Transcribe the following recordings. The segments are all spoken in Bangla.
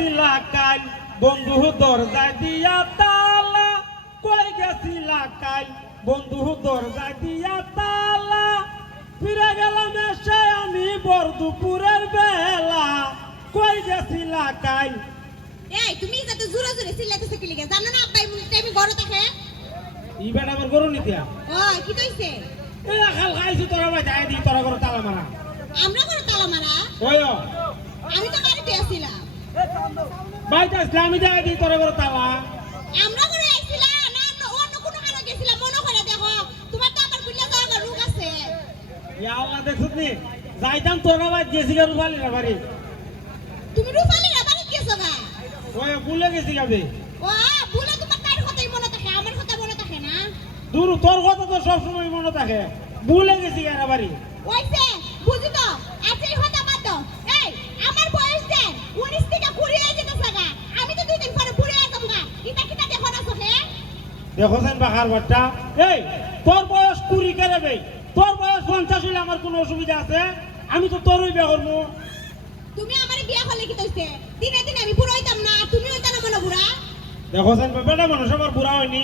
গেছিলা কাল বন্ধু দরজায় দিয়া তালা, কই গেছিলা কাল বন্ধু দরজায় দিয়া তালা, ফিরে গেলাম এসে আমি বর দুপুরের বেলা, কই গেছিলা কাল। এই তুমি যাতে জোরে জোরে চিল্লাইতেছ কি লিগে জানো না আব্বাই টাইমে ঘরে থাকে। ই বেটা আবার গরু নিতিয়া ও কি কইছে? এই খাল খাইছি তোরা ভাই যাই দি তোরা করে তালা মারা। আমরা ঘরে তালা মারা? ওই আমি তো বাড়িতে আছিলাম। ভাই তো ইসলামী যাই দি তোরা করে তালা। আমরা ঘরে আইছিলাম না অন্য কোনো কারণে গেছিলাম মনে করে দেখো তোমার তো আবার বুঝলা যাওয়ার রোগ আছে। ইয়া আল্লাহ দেখছস নি যাইতাম তোরা ভাই গেছি গরু ফালি না বাড়ি। তুমি রুফালিরা বাড়ি গেছো গা? ওই ভুলে গেছি গাবে। ও ভুলে তোমার তার কথাই মনে থাকে আমার কথা মনে থাকে না। দূর তোর কথা তো সব সময় মনে থাকে, ভুলে গেছি গারা বাড়ি। ওইছে বুঝি তো আচ্ছা এই কথা বাদ দাও। এই আমার বয়স দেন 19 থেকে 20 হয়ে যেতেছে গা, আমি তো 2 দিন পরে বুড়ি হয়ে যাবো গা। এটা কিটা দেখো না চোখে? দেখোছেন বাহার বাট্টা, এই তোর বয়স 20 করে বে, তোর বয়স 50 হইলে আমার কোনো অসুবিধা আছে? আমি তো তোরই বিয়ে করবো। তুমি আমারে বিয়া করলে কি কইছে? দিনে দিনে আমি বুড়ো হইতাম না, তুমি হইতা না মনে বুড়া। দেখোছেন বেটা মানুষ আমার বুড়া হয়নি,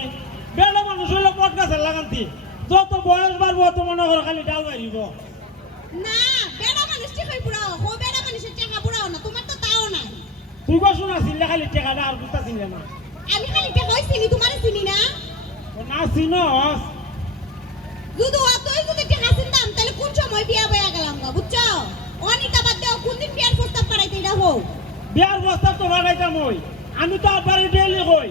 বেটা মানুষ হইলে পট গাছের লাগান্তি, যত বয়স বাড়বো তত মনে করো খালি ডাল বাড়িব। না বেড়া মানুষ ঠিক হই বুড়া হো, বেড়া মানুষের টাকা বুড়াও না, তোমার তো তাও নাই। তুই বা শোনা ছিলে খালি টেকাটা আর বুঝতা ছিলে না। আমি খালি টাকা হইছিনি তোমারে চিনি না। ও না চিনস যদি অতই যদি টাকা চিনতাম তাহলে কোন সময় বিয়া বয়া গেলাম গা, বুঝছো? অনিতা বাদ দাও কোন দিন বিয়ার প্রস্তাব পাঠাইতে এটা হোক। বিয়ার বস্তা তো বাড়াইতাম ওই, আমি তো আব্বারে ডেলি কই,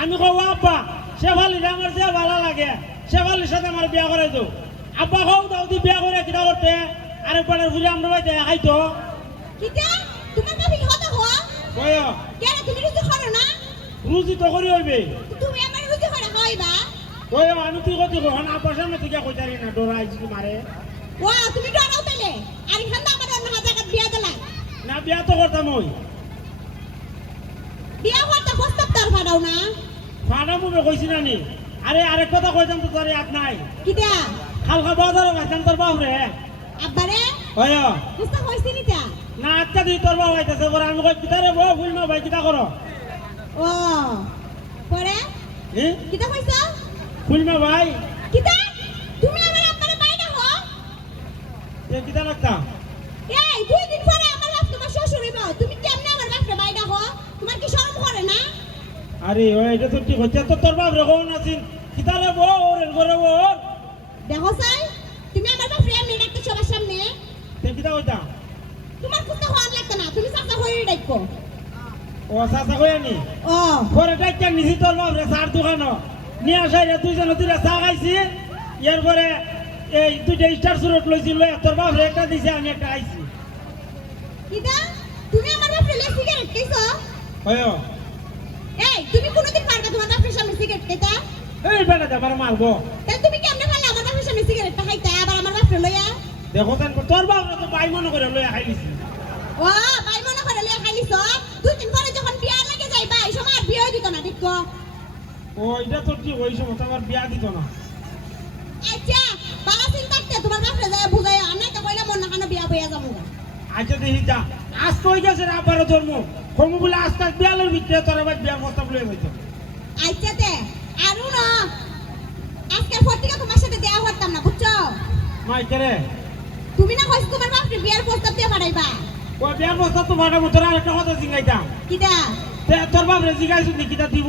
আমি কও আব্বা শেফালিরে আমার যে ভালো লাগে শেফালির সাথে আমার বিয়া করাই দাও। আব্বা কও দাও দি বিয়া করে কিনা করতে আরেকবারের ঘুরে আমরা বাইতে খাইতো। কিটা তোমার বাপি কথা হো? কয় কেন তুমি রুজি করো না? রুজি তো করি হইবে। তুমি আমার রুজি করে খাইবা? কয় আমি তুই কত কখন আব্বার সামনে থেকে কইতারি না ডরাইছি মারে। ও তুমি ডরাও তাইলে আর এখান থেকে আমার অন্য জায়গা বিয়া দিলা না বিয়া তো করতাম ওই, বিয়া করতে প্রস্তাব তার পাঠাও না। ফাটা মুখে কইছি না নি। আরে আরেক কথা কইতাম তো তোর ইয়াদ নাই, কিটা হালকা বাজারও খাইতাম তোর বাপরে। আব্বারে কয় প্রস্তাব হইছে নিতা? না আচ্ছা দি তোর বাবা আইতাছে পরে আমি কই কিতারে বউ ফুলমা ভাই কিতা করো। ও পরে হ্যাঁ কিটা কইছো? ফুলমা ভাই কিটা তুমি আমার আব্বারে বাইরে হো? এ কিতা লাগতাম। এই 2 দিন পরে আমার বাপ তোমার শ্বশুর হইবা, তুমি কেমনে আমার বাপরে বাইরে হো? তোমার কি শরম করে না? আরে ওই এটা তো ঠিক হচ্ছে তো তোর বাপ রেখো নাছিন কিতারে বউ ওর ঘরে ওর দেখো সাই তুমি আমার বাপরে এমনি ডাকতে সবার সামনে। তে কিতা কইতাম। তোমার কুত্তা হওয়ার লাগতো না, তুমি চাচা হয়ে ডাকো। ও চাচা কইনি ও পরে ডাইকা নিছি তোর বাপ রে চার দোকানো নিয়ে আসাই রে দুইজন দুইটা চা খাইছি, এরপরে এই দুইটা স্টার সুরট লইছিল তোর বাপ রে একটা দিছে আমি একটা আইছি। কিটা তুমি আমার বাপরে লে সিগারেট খাইছো? হয় এই তুমি কোনদিন পারবে তোমার বাপের সামনে সিগারেট খাইতা? এই বেটা যাবার মারবো। তাহলে তুমি কেমনে পারলে আমার বাপের সামনে সিগারেটটা খাইতা আবার আমার বাপরে লইয়া? দেখো তোর বাপ রে তো ভাই মনে করে লইয়া খাইলিছি। ও ভাই মনে করে লইয়া খাইলিছ? 2 দিন পরে যখন বিয়া লাগে যাইবা এই সময় আর বিয়া দিত না দেখো। ও এটা তো ঠিক ওই সময় আমার বিয়া দিত না। আচ্ছা বাবা চিন্তা করতে তোমার বাপরে যায় বুঝাই আর নাই তো কইলা মন না কেন বিয়া বইয়া যাবো। আচ্ছা দেখি যা আজ তো হয়ে গেছে আবার ধর্ম কমু বলে আস্তে আস্তে বিয়ালের ভিতরে তোর আবার বিয়ার প্রস্তাব লয়ে যাইতো। আচ্ছা তে আরু না আজকের পর থেকে তোমার সাথে দেয়া করতাম না, বুঝছো? মাইকে রে তুমি না কইছো তোমার বাপরে বিয়ার প্রস্তাব দিয়ে পাঠাইবা। ও বিয়ার প্রস্তাব তো ভাড়া মতো আর একটা কথা জিগাইতাম। কিটা তোর বাপ রে জিগাইছো কিটা দিব